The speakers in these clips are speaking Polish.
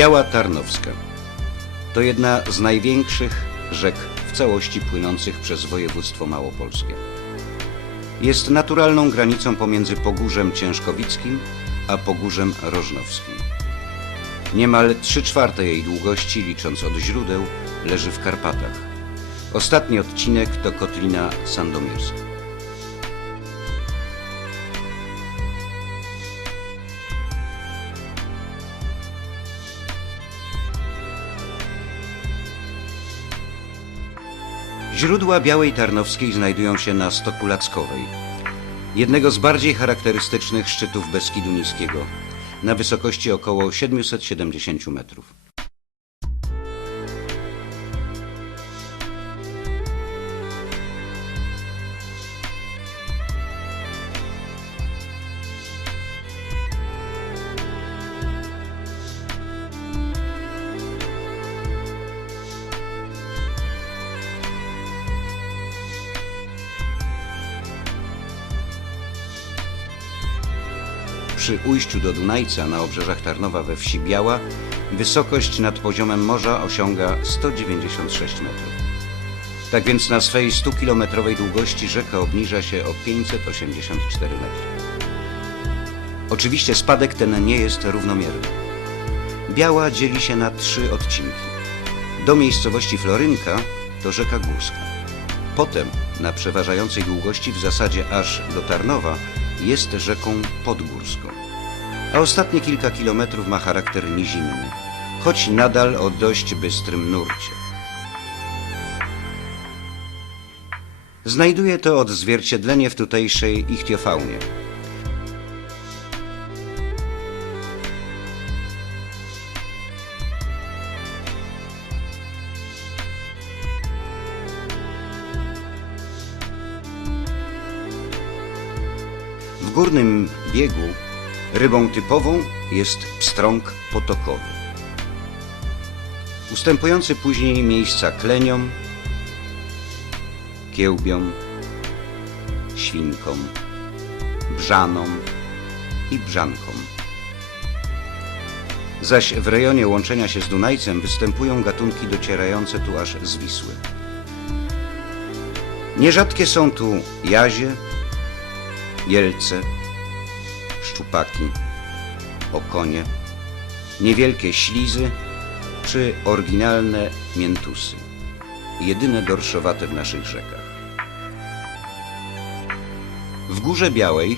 Biała Tarnowska to jedna z największych rzek w całości płynących przez województwo małopolskie. Jest naturalną granicą pomiędzy Pogórzem Ciężkowickim a Pogórzem Rożnowskim. Niemal 3 czwarte jej długości, licząc od źródeł, leży w Karpatach. Ostatni odcinek to Kotlina Sandomierska. Źródła Białej Tarnowskiej znajdują się na Stoku Lackowej, jednego z bardziej charakterystycznych szczytów Beskidu Niskiego, na wysokości około 770 metrów. Przy ujściu do Dunajca na obrzeżach Tarnowa we wsi Biała wysokość nad poziomem morza osiąga 196 metrów. Tak więc na swej 100-kilometrowej długości rzeka obniża się o 584 metry. Oczywiście spadek ten nie jest równomierny. Biała dzieli się na trzy odcinki. Do miejscowości Florynka to rzeka Górska. Potem, na przeważającej długości w zasadzie aż do Tarnowa, jest rzeką podgórską. A ostatnie kilka kilometrów ma charakter nizinny, choć nadal o dość bystrym nurcie. Znajduje to odzwierciedlenie w tutejszej ichtiofaunie. W górnym biegu rybą typową jest pstrąg potokowy. Ustępujący później miejsca kleniom, kiełbiom, świnkom, brzanom i brzankom. Zaś w rejonie łączenia się z Dunajcem występują gatunki docierające tu aż z Wisły. Nierzadkie są tu jazie, jelce, szczupaki, okonie, niewielkie ślizy czy oryginalne miętusy, jedyne dorszowate w naszych rzekach. W Górze Białej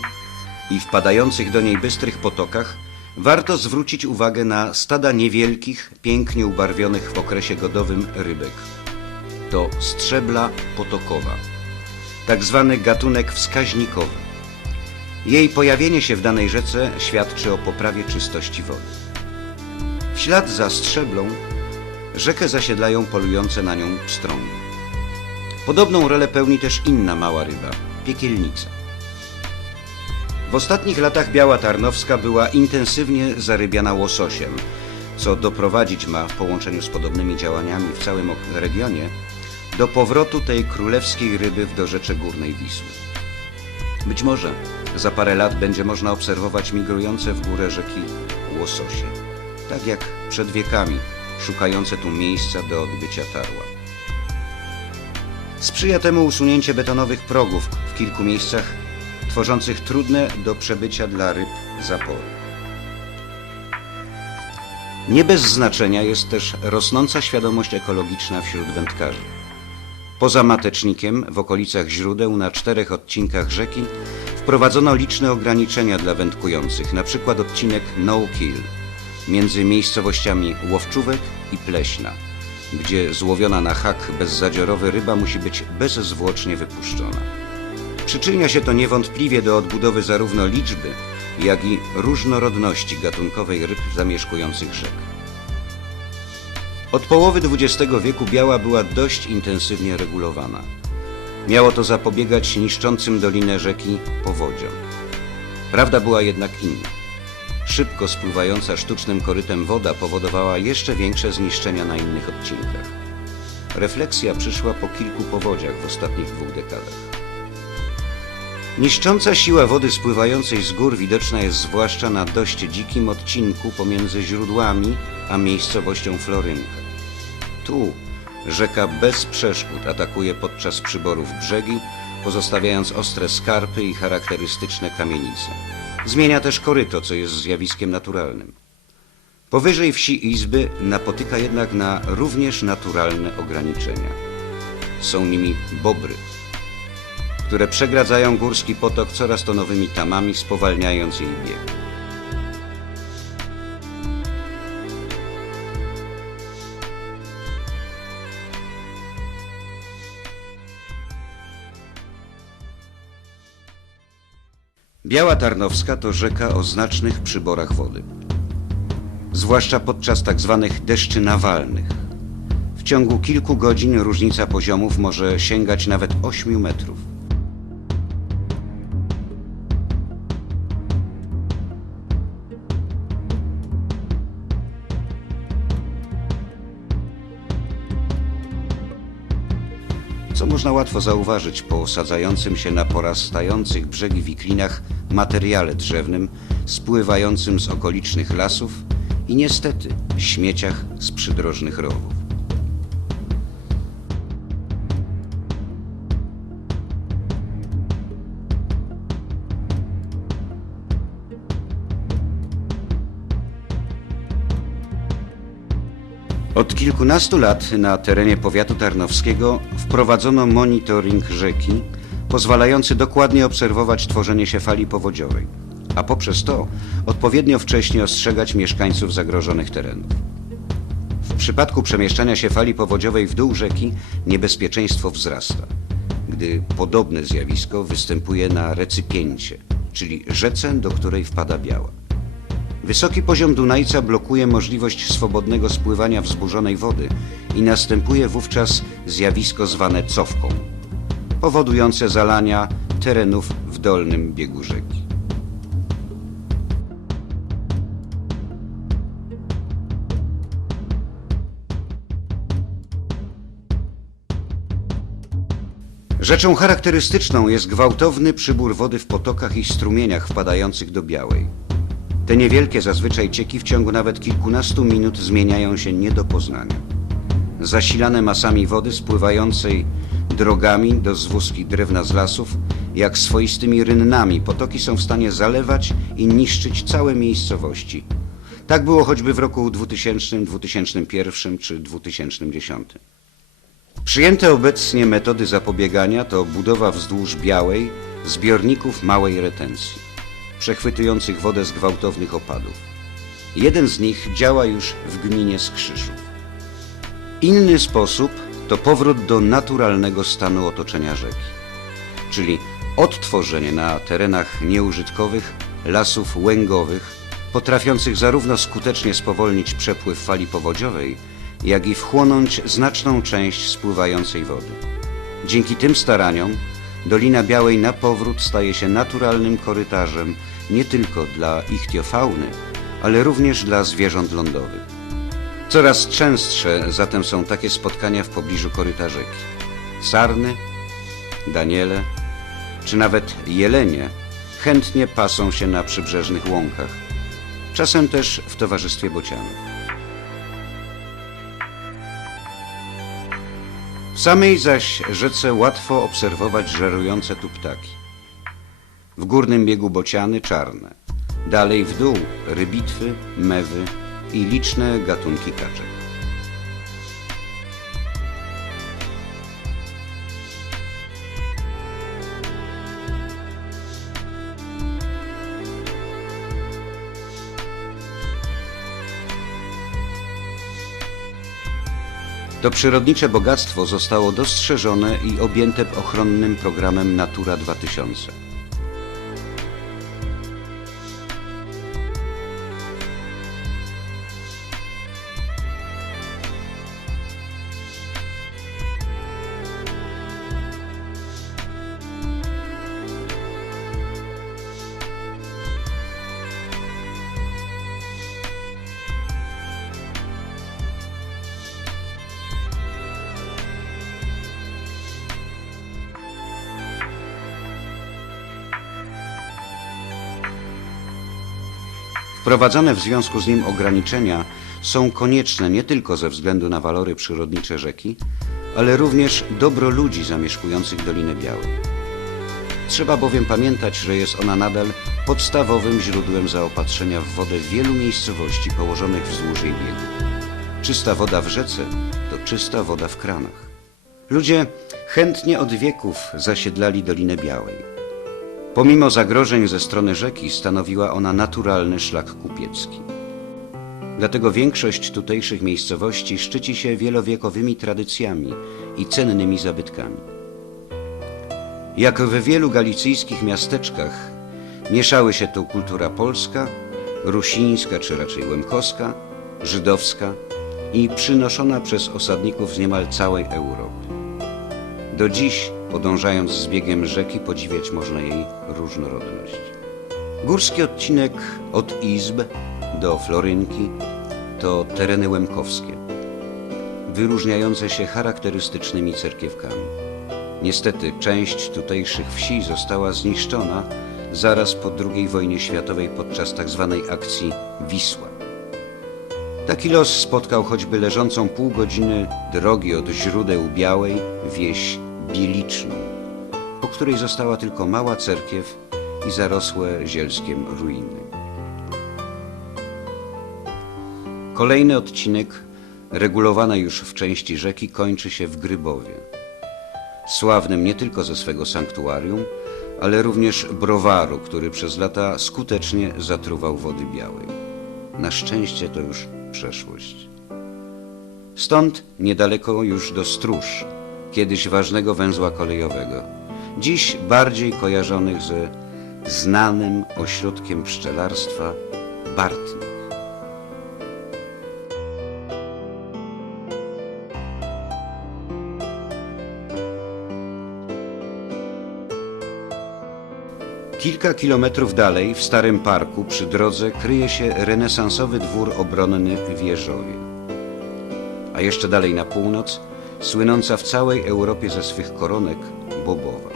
i wpadających do niej bystrych potokach warto zwrócić uwagę na stada niewielkich, pięknie ubarwionych w okresie godowym rybek. To strzebla potokowa, tak zwany gatunek wskaźnikowy. Jej pojawienie się w danej rzece świadczy o poprawie czystości wody. W ślad za strzeblą rzekę zasiedlają polujące na nią pstrągi. Podobną rolę pełni też inna mała ryba piekielnica. W ostatnich latach Biała Tarnowska była intensywnie zarybiana łososiem, co doprowadzić ma w połączeniu z podobnymi działaniami w całym regionie do powrotu tej królewskiej ryby w dorzecze Górnej Wisły. Być może za parę lat będzie można obserwować migrujące w górę rzeki łososie, tak jak przed wiekami, szukające tu miejsca do odbycia tarła. Sprzyja temu usunięcie betonowych progów w kilku miejscach, tworzących trudne do przebycia dla ryb zapory. Nie bez znaczenia jest też rosnąca świadomość ekologiczna wśród wędkarzy. Poza matecznikiem w okolicach źródeł na czterech odcinkach rzeki wprowadzono liczne ograniczenia dla wędkujących, przykład odcinek no kill między miejscowościami Łowczówek i Pleśna, gdzie złowiona na hak bezzadziorowy ryba musi być bezzwłocznie wypuszczona. Przyczynia się to niewątpliwie do odbudowy zarówno liczby, jak i różnorodności gatunkowej ryb zamieszkujących rzek. Od połowy XX wieku Biała była dość intensywnie regulowana. Miało to zapobiegać niszczącym dolinę rzeki powodziom. Prawda była jednak inna. Szybko spływająca sztucznym korytem woda powodowała jeszcze większe zniszczenia na innych odcinkach. Refleksja przyszła po kilku powodziach w ostatnich dwóch dekadach. Niszcząca siła wody spływającej z gór widoczna jest zwłaszcza na dość dzikim odcinku pomiędzy źródłami a miejscowością Florynka. Tu rzeka bez przeszkód atakuje podczas przyborów brzegi, pozostawiając ostre skarpy i charakterystyczne kamienice. Zmienia też koryto, co jest zjawiskiem naturalnym. Powyżej wsi Izby napotyka jednak na również naturalne ograniczenia. Są nimi bobry, które przegradzają górski potok coraz to nowymi tamami, spowalniając jej bieg. Biała Tarnowska to rzeka o znacznych przyborach wody, zwłaszcza podczas tak zwanych deszczy nawalnych. W ciągu kilku godzin różnica poziomów może sięgać nawet 8 metrów. Można łatwo zauważyć po osadzającym się na porastających brzegi wiklinach materiale drzewnym spływającym z okolicznych lasów i niestety śmieciach z przydrożnych rowów. Od kilkunastu lat na terenie powiatu tarnowskiego wprowadzono monitoring rzeki, pozwalający dokładnie obserwować tworzenie się fali powodziowej, a poprzez to odpowiednio wcześnie ostrzegać mieszkańców zagrożonych terenów. W przypadku przemieszczania się fali powodziowej w dół rzeki niebezpieczeństwo wzrasta, gdy podobne zjawisko występuje na recypiencie, czyli rzece, do której wpada Biała. Wysoki poziom Dunajca blokuje możliwość swobodnego spływania wzburzonej wody i następuje wówczas zjawisko zwane cofką, powodujące zalania terenów w dolnym biegu rzeki. Rzeczą charakterystyczną jest gwałtowny przybór wody w potokach i strumieniach wpadających do Białej. Te niewielkie zazwyczaj cieki w ciągu nawet kilkunastu minut zmieniają się nie do poznania. Zasilane masami wody spływającej drogami do zwózki drewna z lasów, jak swoistymi rynnami, potoki są w stanie zalewać i niszczyć całe miejscowości. Tak było choćby w roku 2000, 2001 czy 2010. Przyjęte obecnie metody zapobiegania to budowa wzdłuż białej zbiorników małej retencji przechwytujących wodę z gwałtownych opadów. Jeden z nich działa już w gminie Skrzyszów. Inny sposób to powrót do naturalnego stanu otoczenia rzeki, czyli odtworzenie na terenach nieużytkowych lasów łęgowych, potrafiących zarówno skutecznie spowolnić przepływ fali powodziowej, jak i wchłonąć znaczną część spływającej wody. Dzięki tym staraniom Dolina Białej na powrót staje się naturalnym korytarzem nie tylko dla ichtiofauny, ale również dla zwierząt lądowych. Coraz częstsze zatem są takie spotkania w pobliżu koryta rzeki. Sarny, daniele czy nawet jelenie chętnie pasą się na przybrzeżnych łąkach, czasem też w towarzystwie bocianów. W samej zaś rzece łatwo obserwować żerujące tu ptaki. W górnym biegu bociany czarne, dalej w dół rybitwy, mewy i liczne gatunki kaczek. To przyrodnicze bogactwo zostało dostrzeżone i objęte ochronnym programem Natura 2000. Wprowadzone w związku z nim ograniczenia są konieczne nie tylko ze względu na walory przyrodnicze rzeki, ale również dobro ludzi zamieszkujących Dolinę Białej. Trzeba bowiem pamiętać, że jest ona nadal podstawowym źródłem zaopatrzenia w wodę wielu miejscowości położonych wzdłuż jej biegu. Czysta woda w rzece to czysta woda w kranach. Ludzie chętnie od wieków zasiedlali Dolinę Białej. Pomimo zagrożeń ze strony rzeki stanowiła ona naturalny szlak kupiecki. Dlatego większość tutejszych miejscowości szczyci się wielowiekowymi tradycjami i cennymi zabytkami. Jak we wielu galicyjskich miasteczkach, mieszały się tu kultura polska, rusińska czy raczej łemkowska, żydowska i przynoszona przez osadników z niemal całej Europy. Do dziś, podążając z biegiem rzeki, podziwiać można jej różnorodność. Górski odcinek od Izb do Florynki to tereny łemkowskie, wyróżniające się charakterystycznymi cerkiewkami. Niestety część tutejszych wsi została zniszczona zaraz po II wojnie światowej podczas tzw. akcji Wisła. Taki los spotkał choćby leżącą pół godziny drogi od źródeł Białej wieś Bieliczną, po której została tylko mała cerkiew i zarosłe zielskiem ruiny. Kolejny odcinek, regulowany już w części rzeki, kończy się w Grybowie. Sławnym nie tylko ze swego sanktuarium, ale również browaru, który przez lata skutecznie zatruwał wody białej. Na szczęście to już przeszłość. Stąd niedaleko już do Stróż, kiedyś ważnego węzła kolejowego, dziś bardziej kojarzonych ze znanym ośrodkiem pszczelarstwa Bartnik. Kilka kilometrów dalej, w Starym Parku, przy drodze, kryje się renesansowy dwór obronny w Wieżowie. A jeszcze dalej na północ, słynąca w całej Europie ze swych koronek, Bobowa.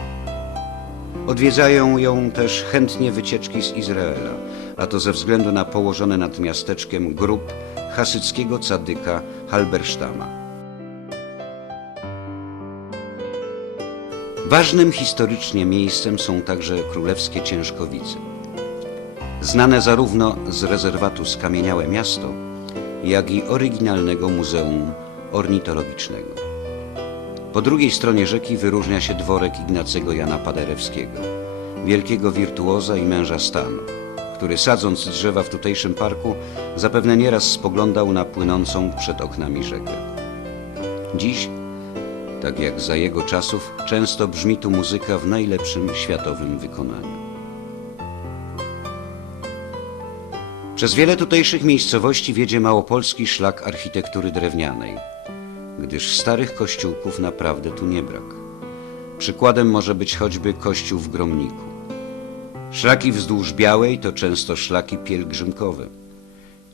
Odwiedzają ją też chętnie wycieczki z Izraela, a to ze względu na położone nad miasteczkiem grób hasyckiego cadyka Halberstama. Ważnym historycznie miejscem są także królewskie Ciężkowice. Znane zarówno z rezerwatu Skamieniałe Miasto, jak i oryginalnego Muzeum Ornitologicznego. Po drugiej stronie rzeki wyróżnia się dworek Ignacego Jana Paderewskiego, wielkiego wirtuoza i męża stanu, który sadząc drzewa w tutejszym parku zapewne nieraz spoglądał na płynącą przed oknami rzekę. Dziś tak jak za jego czasów, często brzmi tu muzyka w najlepszym światowym wykonaniu. Przez wiele tutejszych miejscowości wiedzie małopolski szlak architektury drewnianej, gdyż starych kościółków naprawdę tu nie brak. Przykładem może być choćby kościół w Gromniku. Szlaki wzdłuż Białej to często szlaki pielgrzymkowe.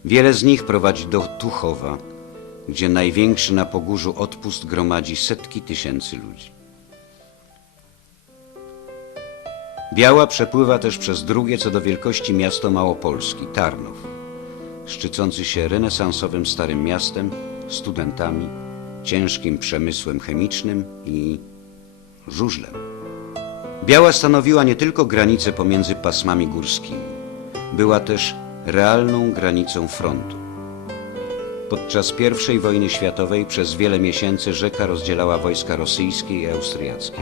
Wiele z nich prowadzi do Tuchowa, gdzie największy na Pogórzu odpust gromadzi setki tysięcy ludzi. Biała przepływa też przez drugie co do wielkości miasto Małopolski, Tarnów, szczycący się renesansowym starym miastem, studentami, ciężkim przemysłem chemicznym i żużlem. Biała stanowiła nie tylko granicę pomiędzy pasmami górskimi, była też realną granicą frontu. Podczas I wojny światowej przez wiele miesięcy rzeka rozdzielała wojska rosyjskie i austriackie.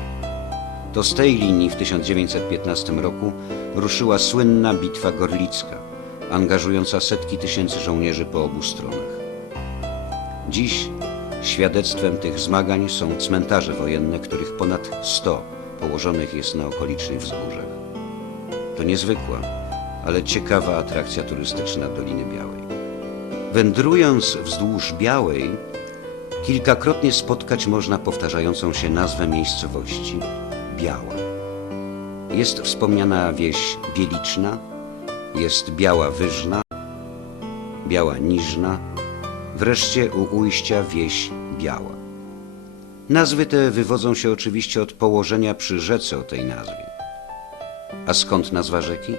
To z tej linii w 1915 roku ruszyła słynna bitwa gorlicka, angażująca setki tysięcy żołnierzy po obu stronach. Dziś świadectwem tych zmagań są cmentarze wojenne, których ponad 100 położonych jest na okolicznych wzgórzach. To niezwykła, ale ciekawa atrakcja turystyczna Doliny Białej. Wędrując wzdłuż Białej, kilkakrotnie spotkać można powtarzającą się nazwę miejscowości Biała. Jest wspomniana wieś Bieliczna, jest Biała Wyżna, Biała Niżna, wreszcie u ujścia wieś Biała. Nazwy te wywodzą się oczywiście od położenia przy rzece o tej nazwie. A skąd nazwa rzeki?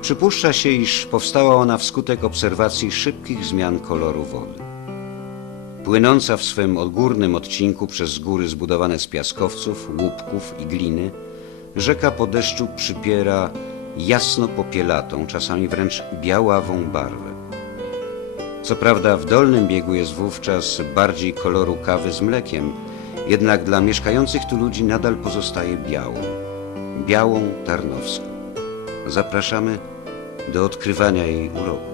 Przypuszcza się, iż powstała ona wskutek obserwacji szybkich zmian koloru wody. Płynąca w swym odgórnym odcinku przez góry zbudowane z piaskowców, łupków i gliny, rzeka po deszczu przybiera jasno popielatą, czasami wręcz białawą barwę. Co prawda w dolnym biegu jest wówczas bardziej koloru kawy z mlekiem, jednak dla mieszkających tu ludzi nadal pozostaje białą, białą tarnowską. Zapraszamy do odkrywania jej uroku.